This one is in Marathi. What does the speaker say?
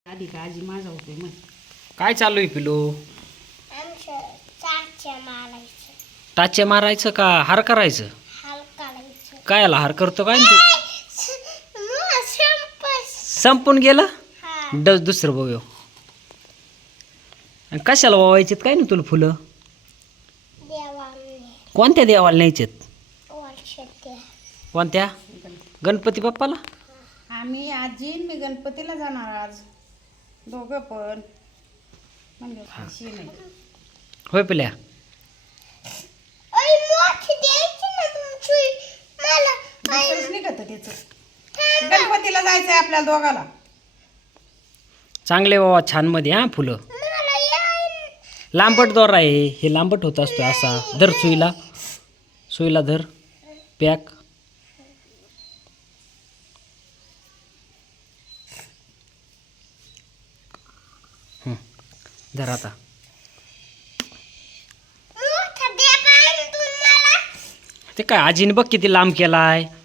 आधी का आजी माझा होतोय मग काय चालू आहे पिलू? आमचं चाच्या मारायचं, टाचे मारायचं का हार करायचं? हाल काढायचं. काय आला हार करतो काय तू? मग संपस. संपून गेलं हा दुसरं बघू. आणि कशाला वावायचेत काय ना तुला फुलं? देवाने कोणत्या देवाला न्यायचेत? वर्षात कोणत्या? गणपती बाप्पाला? आम्ही आजी मी गणपतीला जाणार आज दोघं पण म्हणजे खुशी नाही. होय पिल्या. ओय मोठी द्यायची ना तुमची मला. दुसरंच निघतं त्याचं. गणपतीला जायचंय आपल्याला दोघाला. चांगले बाबा छान मध्ये हा फुलं. मला याय लांबट दोरा आहे हे, लांबट होत असतो असा. धर सुईला, सुईला धर पॅक. धर आता. मोठा दे बाई तुम्हाला. ते काय आजीने बघ किती लांब केलाय.